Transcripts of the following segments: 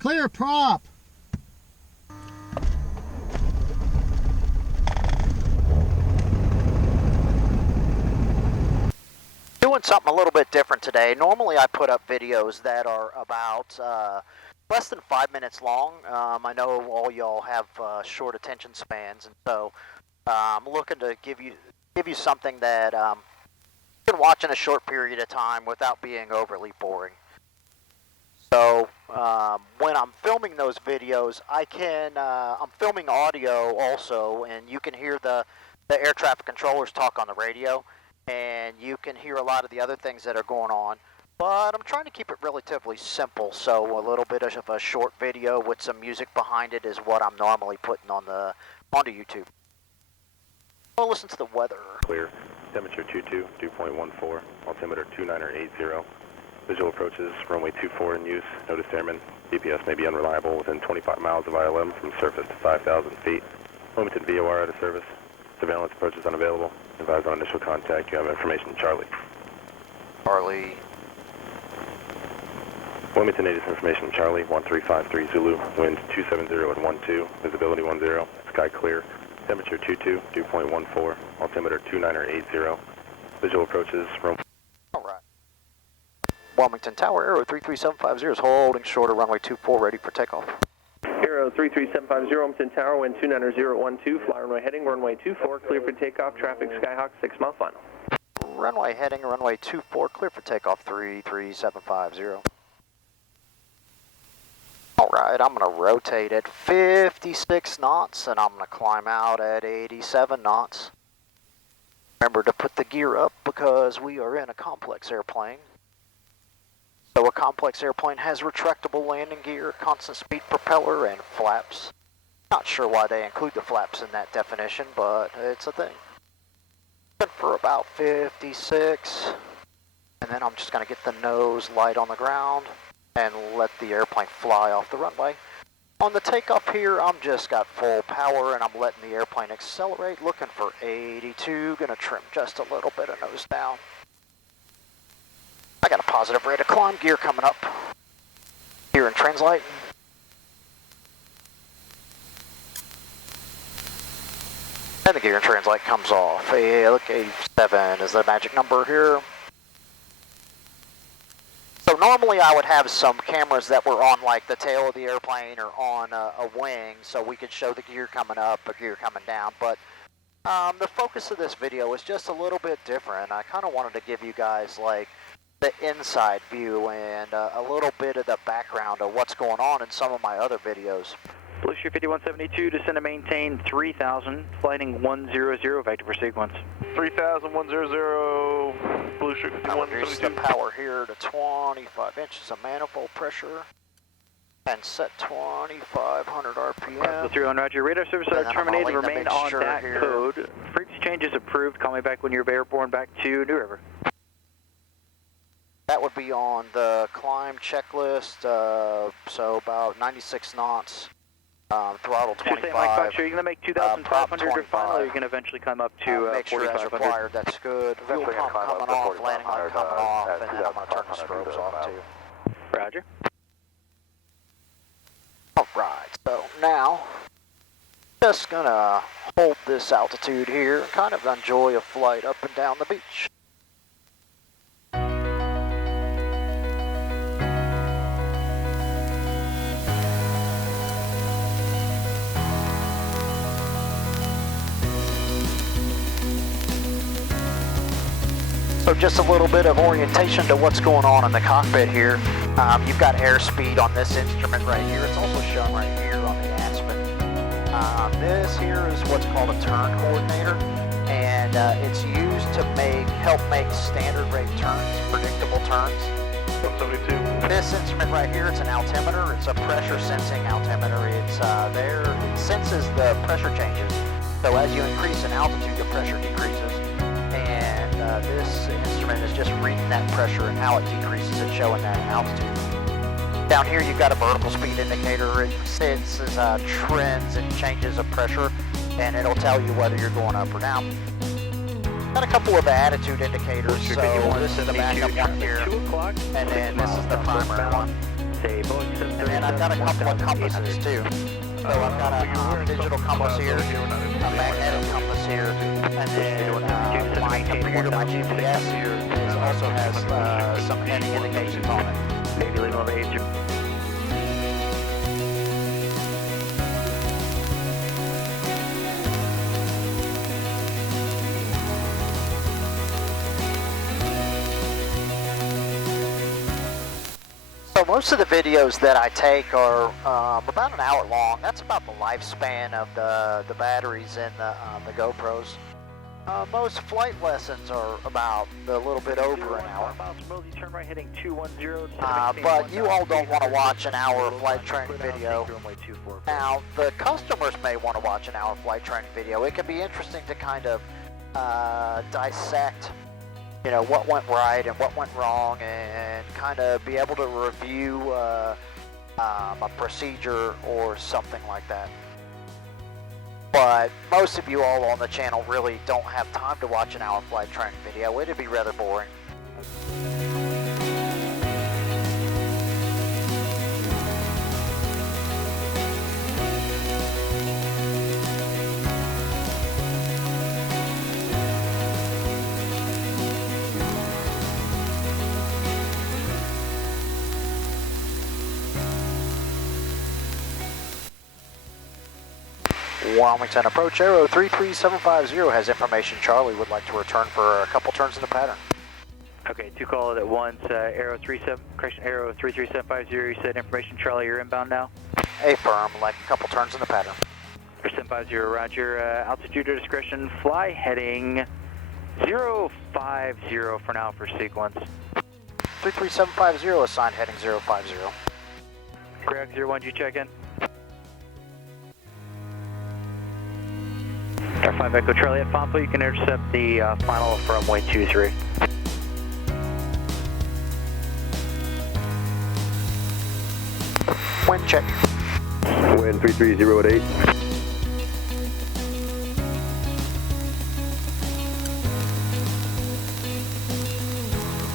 Clear prop. Doing something a little bit different today. Normally I put up videos that are about less than 5 minutes long. I know all y'all have short attention spans, and so I'm looking to give you something that you can watch in a short period of time without being overly boring. So when I'm filming those videos, I'm filming audio also, and you can hear the air traffic controllers talk on the radio, and you can hear a lot of the other things that are going on. But I'm trying to keep it relatively simple, so a little bit of a short video with some music behind it is what I'm normally putting onto YouTube. We'll listen to the weather. Clear. Temperature 22, dew point 14, altimeter 2980. Visual approaches, runway 24 in use. Notice airman. GPS may be unreliable within 25 miles of ILM from surface to 5,000 feet. Limited VOR out of service. Surveillance approaches unavailable. Advise on initial contact. You have information, Charlie. Charlie. Wilmington Native information, Charlie, 1353 Zulu. Wind 270 at 12. Visibility 10. Sky clear. Temperature 22, dew point 14, altimeter 2980. Visual approaches, runway. All right. Wilmington Tower, Aero 33750 is holding short of runway 24, ready for takeoff. Aero 33750, Wilmington Tower, wind 290 at 12, fly runway heading, runway 24, clear for takeoff, traffic Skyhawk, 6 mile final. Runway heading, runway 24, clear for takeoff, 33750. Alright, I'm going to rotate at 56 knots, and I'm going to climb out at 87 knots. Remember to put the gear up because we are in a complex airplane. So a complex airplane has retractable landing gear, constant speed propeller, and flaps. Not sure why they include the flaps in that definition, but it's a thing. For about 56, and then I'm just going to get the nose light on the ground and let the airplane fly off the runway. On the takeoff here, I'm just got full power and I'm letting the airplane accelerate, looking for 82, gonna trim just a little bit of nose down. I got a positive rate of climb gear coming up. Here in translate. And the gear and translate comes off. Hey, look, 87 is the magic number here. So normally I would have some cameras that were on like the tail of the airplane or on a wing so we could show the gear coming up or gear coming down, but the focus of this video is just a little bit different. I kind of wanted to give you guys like the inside view and a little bit of the background of what's going on in some of my other videos. Blue Street 5172, descend and maintain 3000, flighting 100, vector for sequence. 3000, 100, Blue Street I'll reduce the 5172. power here to 25 inches of manifold pressure and set 2500 RPM. 3 on Roger, radar service And then I'm gonna terminated, lean the remain mixture on that here. code. Frequency change is approved, call me back when you're airborne back to New River. That would be on the climb checklist, so about 96 knots. Throttle So you're saying 25. like Foxtrot, you're going to make 2,500 prop or final, or 25. you're going to eventually climb up to Make sure as 4,500? required, that's good. Fuel Eventually pump gonna climb coming up to off, landing light 4,500, coming off, at and then I'm going to turn the 2,500 strobes off too. Roger. Alright, so now, just going to hold this altitude here, kind of enjoy a flight up and down the beach. So just a little bit of orientation to what's going on in the cockpit here. You've got airspeed on this instrument right here. It's also shown right here on the Aspen. This here is what's called a turn coordinator, and it's used to help make standard rate turns, predictable turns. 172. This instrument right here, it's an altimeter. It's a pressure sensing altimeter. It's it senses the pressure changes. So as you increase in altitude, the pressure decreases. And this instrument is just reading that pressure and how it decreases and showing that in altitude. Down here you've got a vertical speed indicator. It senses trends and changes of pressure, and it'll tell you whether you're going up or down. Got a couple of attitude indicators, so this is the backup one here, 2 o'clock. and then this is the primary one. say Boeing And then I've got a couple of compasses too. So I've got a digital compass here, a magnetic compass here, and then my computer, my GPS here, also has some heading indications on it. Maybe leave over 80. So most of the videos that I take are about an hour long. That's about the lifespan of the batteries in the GoPros. Most flight lessons are about a little bit over an hour. Turn right heading 210. But you all don't want to watch an hour flight training video. Now, the customers may want to watch an hour flight training video. It can be interesting to kind of dissect, you know, what went right and what went wrong, and kind of be able to review a procedure or something like that. But most of you all on the channel really don't have time to watch an hour flight training video. It'd be rather boring. Wilmington approach, Aero 33750 has information Charlie would like to return for a couple turns in the pattern. Okay, 2 call it at once. Aero 33750, you said information Charlie, you're inbound now? Affirm, like a couple turns in the pattern. 3750, roger. Altitude or discretion, fly heading 050 for now for sequence. 33750 assigned heading 050. Greg 01, did you check in? Air 5 Echo Charlie at Fonto, you can intercept the final from runway 23. Wind check. Wind 330 at 8.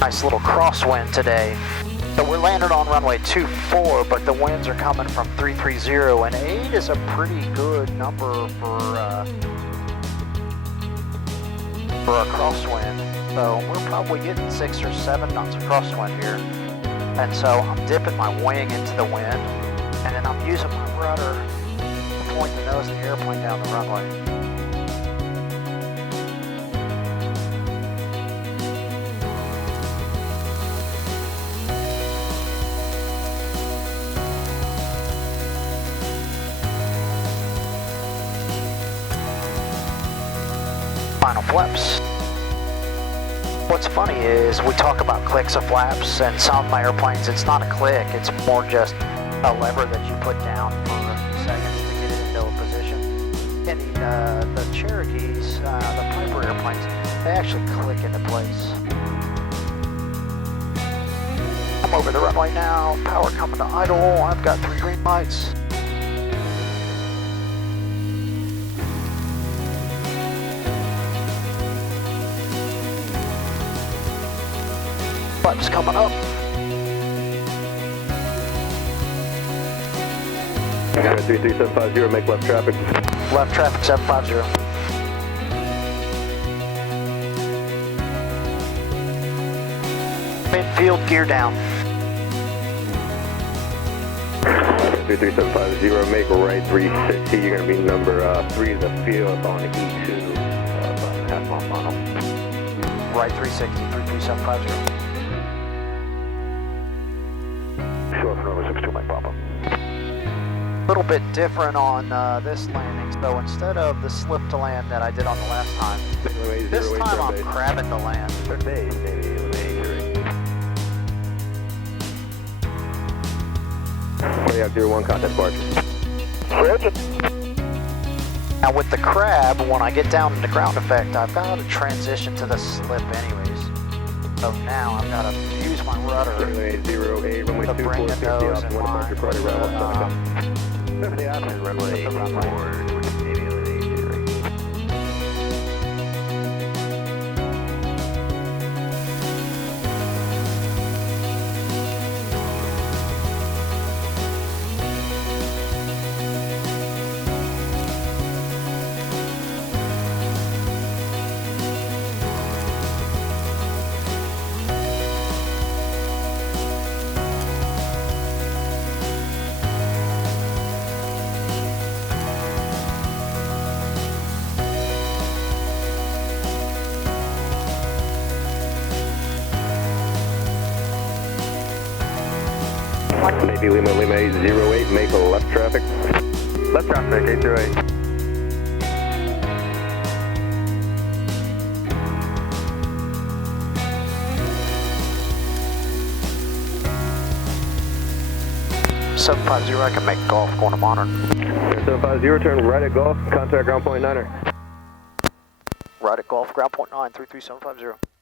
Nice little crosswind today. So we're landed on runway 24, but the winds are coming from 330, and 8 is a pretty good number for a crosswind. So we're probably getting 6 or 7 knots of crosswind here. And so I'm dipping my wing into the wind, and then I'm using my rudder to point the nose of the airplane down the runway. Final flaps. What's funny is we talk about clicks of flaps, and some airplanes it's not a click, it's more just a lever that you put down for a few seconds to get it into a position. In the Cherokees, the Piper airplanes, they actually click into place. I'm over the runway now, power coming to idle, I've got 3 green lights. Flaps coming up. Got a 33750, make left traffic. Left traffic 750. Midfield gear down. 33750, make right 360. You're going to be number 3 in the field on E2, about half mile final. Right 360, 33750. Short for number 62, Mike Papa. A little bit different on this landing, so instead of the slip to land that I did on the last time, this time I'm crabbing to land. Third base, maybe 01 contact departure. Now with the crab, when I get down in the ground effect, I've got to transition to the slip anyways. So now I've got to use my rudder to bring the nose in line with the runway. Maybe Lima 808, make a left traffic. Left traffic, 808. Seven 750, I can make golf going to Modern. 750, turn right at Golf, contact ground point 9er. Right at golf, ground point 9, 33750.